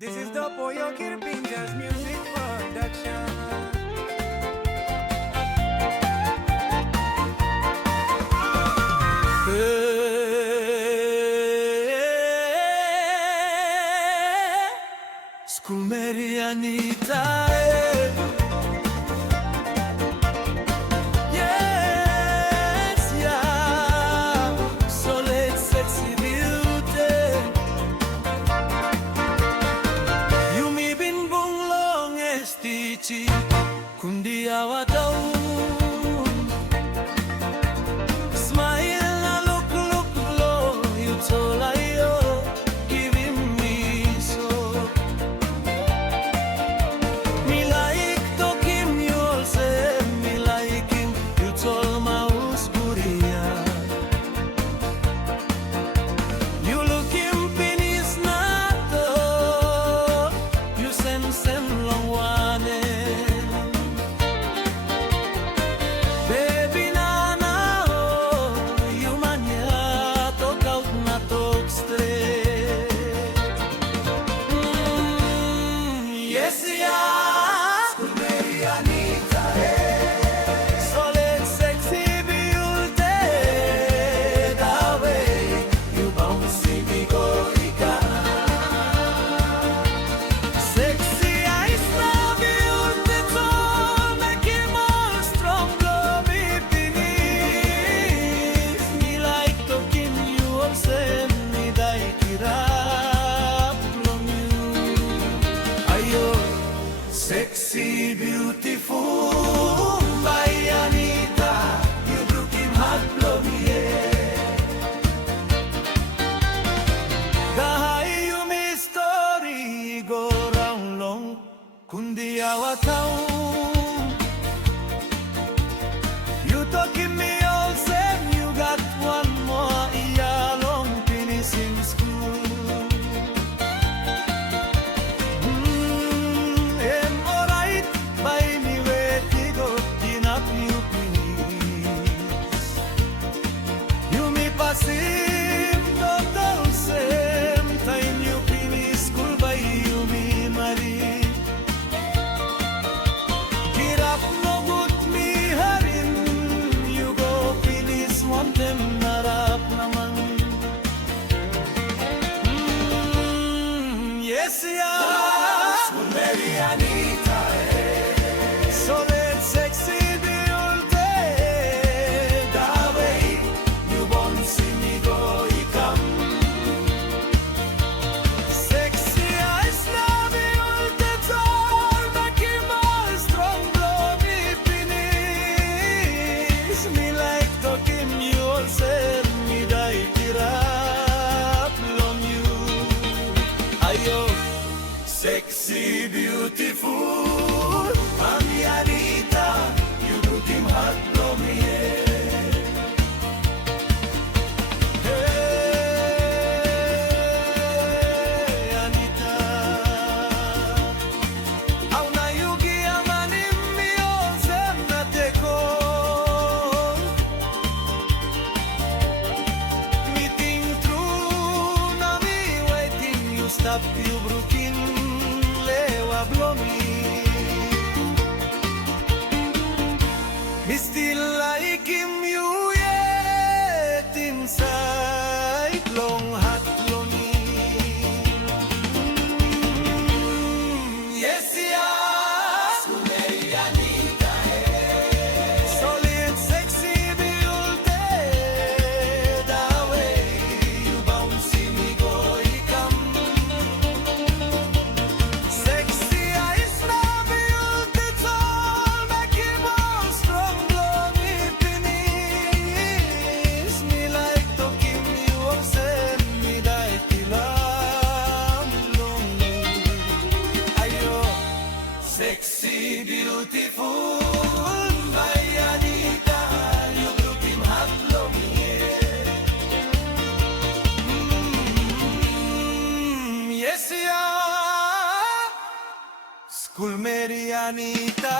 This is the Pollo Kirpinjas music production. School Mary Anita. Yes, yeah. Solid, sexy beauty. You may bin bunglong estici kundi awataw. Smile na look low. You told ayo giving me so. Me like talking you all say me like him. You told my usburia. You looking penis nato. You sen long one. Baby nana oh, you mania talk out na talk straight. Yes yeah, School Mary Anita solid sexy beauty. That way you bounce me go ika. Sexy eyes na beauty tall, make him all strong, blow me finish. Me like talking you all send me die kirap from you. Ayo, sexy beautiful by Anita, you broke him heart, blow me Dahay you me story go round long kundi awataw. You talking me all same, you got one more iyalong finishing school. Am alright by me way to go enough you please. You me pasim total same time you finish school by you me marry. Kirap no good me harin, you go finish one them narap naman. Yes yeah, School Mary Anita solid sexy beauty. That way you won't see me go ikam. Sexy eyes na beauty tall, make him all strong, blow me finish. Me like talking you all sell me die kirap long you. Ayo, sexy beautiful Mami Anita, you broke him heart, blow me Hey Anita, aw na yugi amanim mi all sem na teko. Meeting through na me waiting you stop you broken lewa blow me. Me still like him you yet inside long hot longing. Yes yeah, School Mary Anita solid sexy beauty. That way you bounce me go ikam. Sexy eyes na beauty tall, make him all strong, blow me finish. Me like talking you all send me die tilam long. Ayo, sexy beautiful by Anita, you broke him heart, blow me yes yeah, School Mary Anita